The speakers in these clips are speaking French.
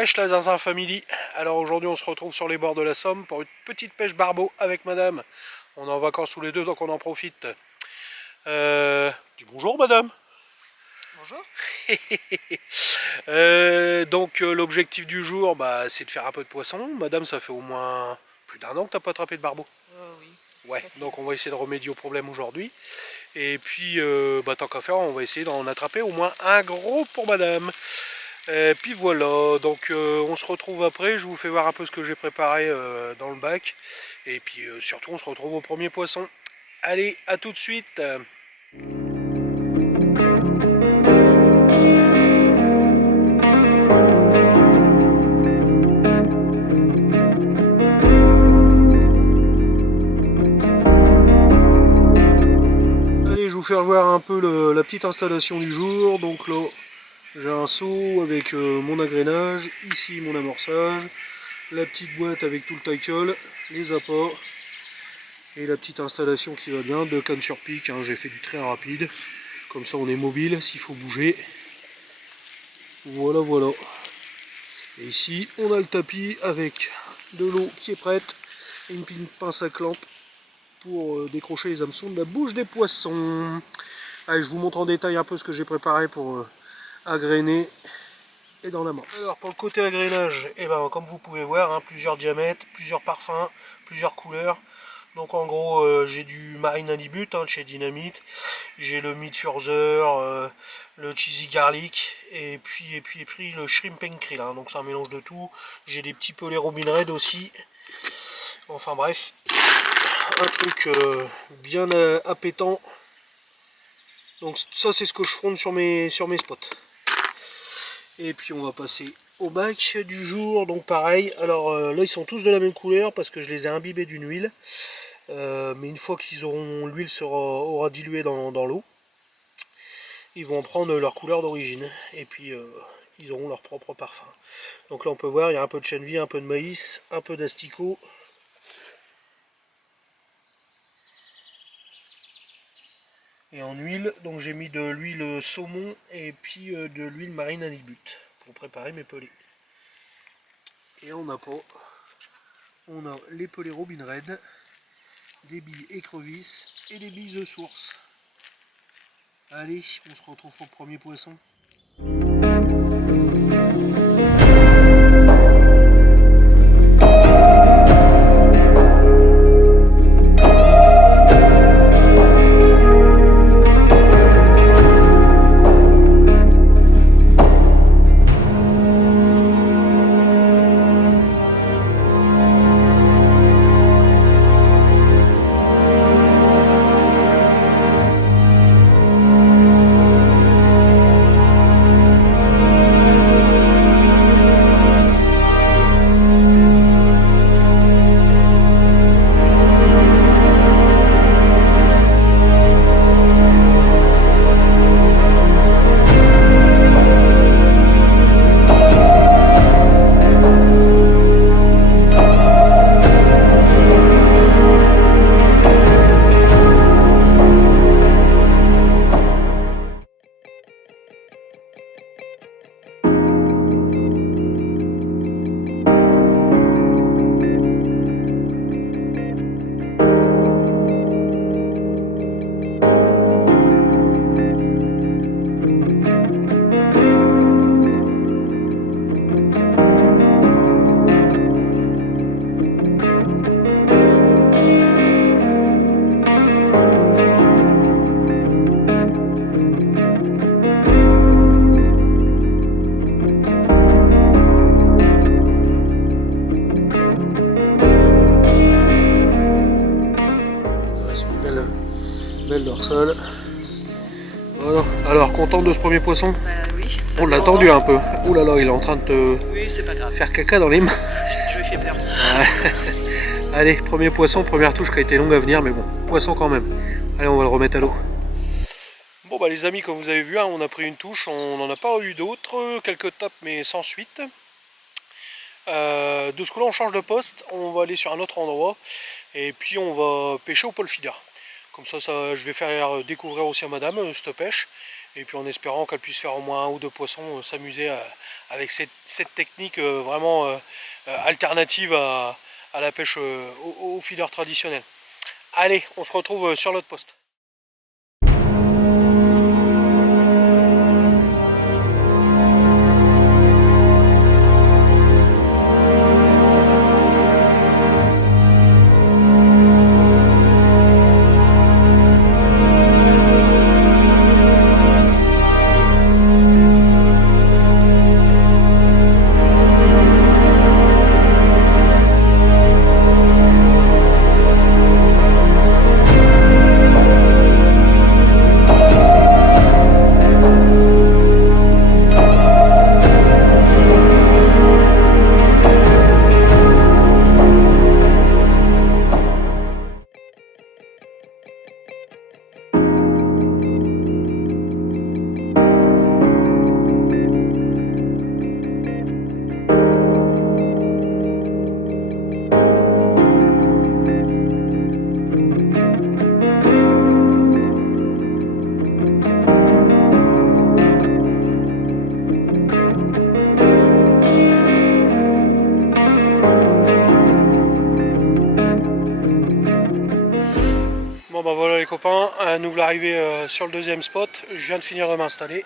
Wesh la Zinzin Family. Alors aujourd'hui on se retrouve sur les bords de la Somme pour une petite pêche barbeau avec madame. On est en vacances tous les deux donc on en profite. Dis bonjour madame. Bonjour. L'objectif du jour c'est de faire un peu de poisson. Madame, ça fait au moins plus d'un an que t'as pas attrapé de barbeau. Oui. Ouais, Facile. donc on va essayer de remédier au problème aujourd'hui. Et puis tant qu'à faire on va essayer d'en attraper au moins un gros pour madame. Et puis voilà, donc on se retrouve après, je vous fais voir un peu ce que j'ai préparé dans le bac. Et puis surtout on se retrouve au premier poisson. Allez, à tout de suite. Allez, je vous fais voir un peu la petite installation du jour. Donc là, j'ai un seau avec mon agrénage, ici mon amorçage, la petite boîte avec tout le tackle, les appâts, et la petite installation qui va bien, de canne sur pic, hein, j'ai fait du très rapide, comme ça on est mobile s'il faut bouger. Voilà, voilà. Et ici on a le tapis avec de l'eau qui est prête, et une pince à clampe pour décrocher les hameçons de la bouche des poissons. Allez, je vous montre en détail un peu ce que j'ai préparé pour agréner et dans la manche. Alors pour le côté agrénage, comme vous pouvez voir, hein, plusieurs diamètres, plusieurs parfums, plusieurs couleurs. Donc en gros j'ai du marine halibut de chez Dynamite, j'ai le meat further, le cheesy garlic et puis le shrimp and krill, hein, donc c'est un mélange de tout. J'ai des petits pelés Robin Red aussi. Enfin bref, un truc bien appétant. Donc ça c'est ce que je fronde sur mes spots. Et puis on va passer au bac du jour, donc pareil. Alors là ils sont tous de la même couleur parce que je les ai imbibés d'une huile. Mais une fois qu'ils auront, l'huile aura dilué dans l'eau, ils vont en prendre leur couleur d'origine. Et puis ils auront leur propre parfum. Donc là on peut voir, il y a un peu de chènevis, un peu de maïs, un peu d'asticot. Et en huile, donc j'ai mis de l'huile saumon et puis de l'huile marine halibut pour préparer mes pelés. Et en appât, on a les pelés Robin Red, des billes écrevisses et des billes de source. Allez, on se retrouve pour le premier poisson. Belle dorsale. Voilà. Alors, content de ce premier poisson? Oui. On l'a tendu un peu. Ouh là là, il est en train de te Oui, c'est pas grave. faire caca dans les mains. Je lui fais peur. Allez, premier poisson, première touche qui a été longue à venir, mais bon, poisson quand même. Allez, on va le remettre à l'eau. Bon les amis, comme vous avez vu, hein, on a pris une touche, on n'en a pas eu d'autres, quelques tapes mais sans suite. De ce coup là on change de poste, on va aller sur un autre endroit et puis on va pêcher au pole feeder. Comme ça, je vais faire découvrir aussi à madame cette pêche. Et puis en espérant qu'elle puisse faire au moins 1 ou 2 poissons, s'amuser avec cette technique vraiment alternative à la pêche au feeder traditionnel. Allez, on se retrouve sur l'autre poste. Bon bah voilà les copains, nous voilà arrivés sur le deuxième spot, je viens de finir de m'installer.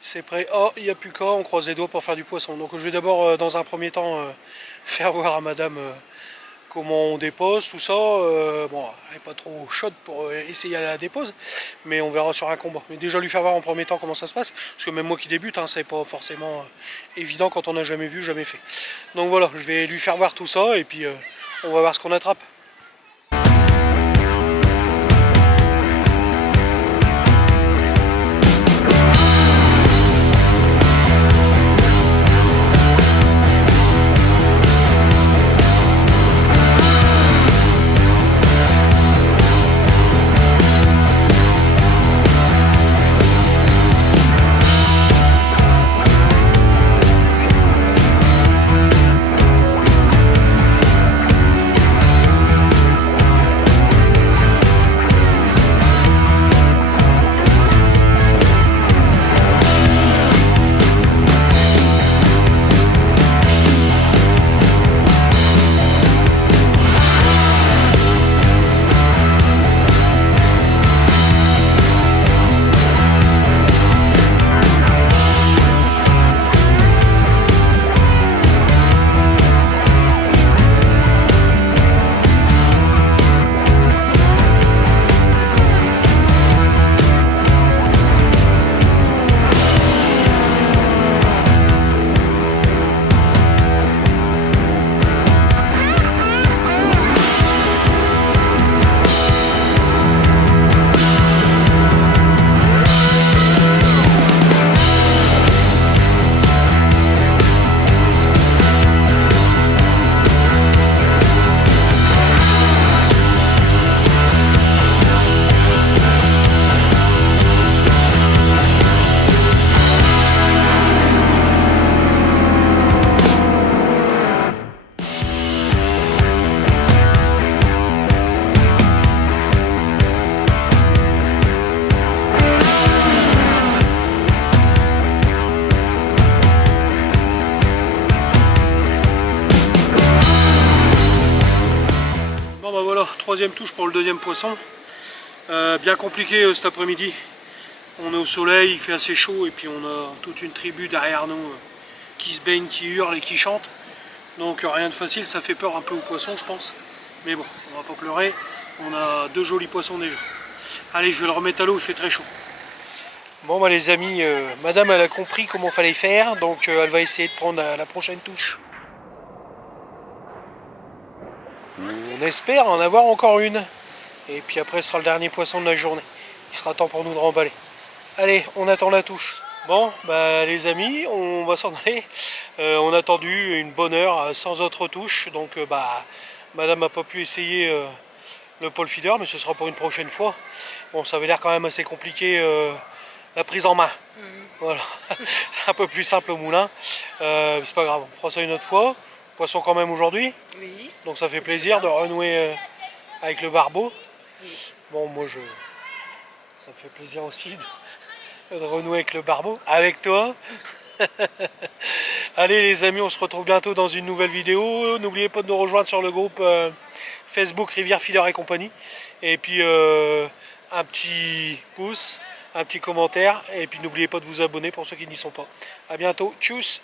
C'est prêt, oh il n'y a plus qu'à, on croise les doigts pour faire du poisson. Donc je vais d'abord dans un premier temps faire voir à madame comment on dépose tout ça. Bon, elle n'est pas trop chaude pour essayer à la dépose, mais on verra sur un combat. Mais déjà lui faire voir en premier temps comment ça se passe, parce que même moi qui débute, hein, c'est pas forcément évident quand on n'a jamais vu, jamais fait. Donc voilà, je vais lui faire voir tout ça et puis on va voir ce qu'on attrape. Troisième touche pour le deuxième poisson. Bien compliqué cet après-midi. On est au soleil, il fait assez chaud et puis on a toute une tribu derrière nous qui se baigne, qui hurle et qui chante. Donc rien de facile, ça fait peur un peu aux poissons je pense. Mais bon, on va pas pleurer. On a 2 jolis poissons déjà. Allez, je vais le remettre à l'eau, il fait très chaud. Bon bah les amis, madame elle a compris comment fallait faire, donc elle va essayer de prendre la prochaine touche. On espère en avoir encore une. Et puis après ce sera le dernier poisson de la journée. Il sera temps pour nous de remballer. Allez, on attend la touche. Bon, bah les amis, on va s'en aller. On a attendu une bonne heure sans autre touche. Donc bah madame n'a pas pu essayer le pole feeder, mais ce sera pour une prochaine fois. Bon, ça avait l'air quand même assez compliqué la prise en main. Voilà, c'est un peu plus simple au moulin. C'est pas grave, on fera ça une autre fois. Poisson quand même aujourd'hui. Oui. Donc ça fait plaisir de renouer avec le barbeau. Oui. Bon, moi Ça fait plaisir aussi de renouer avec le barbeau, avec toi. Allez les amis, on se retrouve bientôt dans une nouvelle vidéo. N'oubliez pas de nous rejoindre sur le groupe Facebook Rivière Fileur et compagnie. Et puis un petit pouce, un petit commentaire. Et puis n'oubliez pas de vous abonner pour ceux qui n'y sont pas. A bientôt, tchuss.